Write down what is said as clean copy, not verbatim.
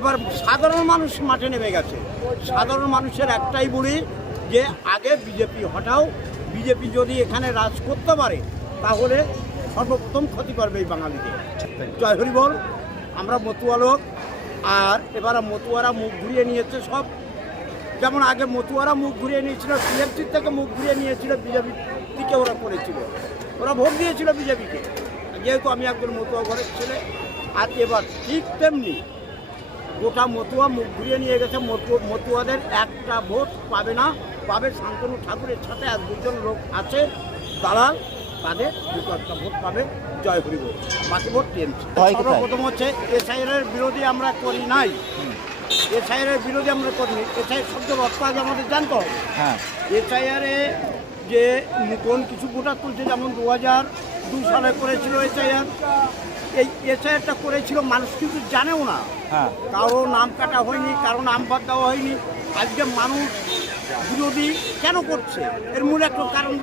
এবার সাধারণ মানুষ মাঠে নেমে গেছে। সাধারণ মানুষের একটাই বলি যে আগে বিজেপি হটাও। বিজেপি যদি এখানে রাজ করতে পারে তাহলে সর্বপ্রথম ক্ষতি করবে এই বাঙালিদের। জয় হরি বল। আমরা মতুয়া লোক, আর এবার মতুয়ারা মুখ ঘুরিয়ে নিয়েছে সব। যেমন আগে মতুয়ারা মুখ ঘুরিয়ে নিয়েছিল, টিএমসি থেকে মুখ ঘুরিয়ে নিয়েছিল, বিজেপি থেকে ওরা করেছিল, ওরা ভোট দিয়েছিল বিজেপিকে, যেহেতু আমি একজন মতুয়া ঘরের ছেলে। আর এবার ঠিক তেমনি গোটা মতুয়া মুখ ঘুরিয়ে নিয়ে গেছে। মতুয়াদের একটা ভোট পাবে না, পাবে শান্তনু ঠাকুরের সাথে এক দুজন লোক আছে দালাল, তাদের দুটো একটা ভোট পাবে। জয় হরি বল। বাকি ভোট টিএমসি। সর্বপ্রথম হচ্ছে এসআইআর বিরোধী আমরা করি নাই, এসআইআর বিরোধী আমরা করিনি। এসআইআর শব্দের অর্থ আগে আমাদের জানতে হবে। এসআইআরে যে নতুন কিছু ভোটার তুলছে, যেমন 2002 সালে করেছিল এসআইআর। এই এসআইআরটা করেছিল মানুষ কিন্তু জানেও না, কারো নাম কাটা হয়নি, কারো নাম বাদ দেওয়া হয়নি। আজকে মানুষ বিরোধী কেন করছে, এর মূল একটা কারণ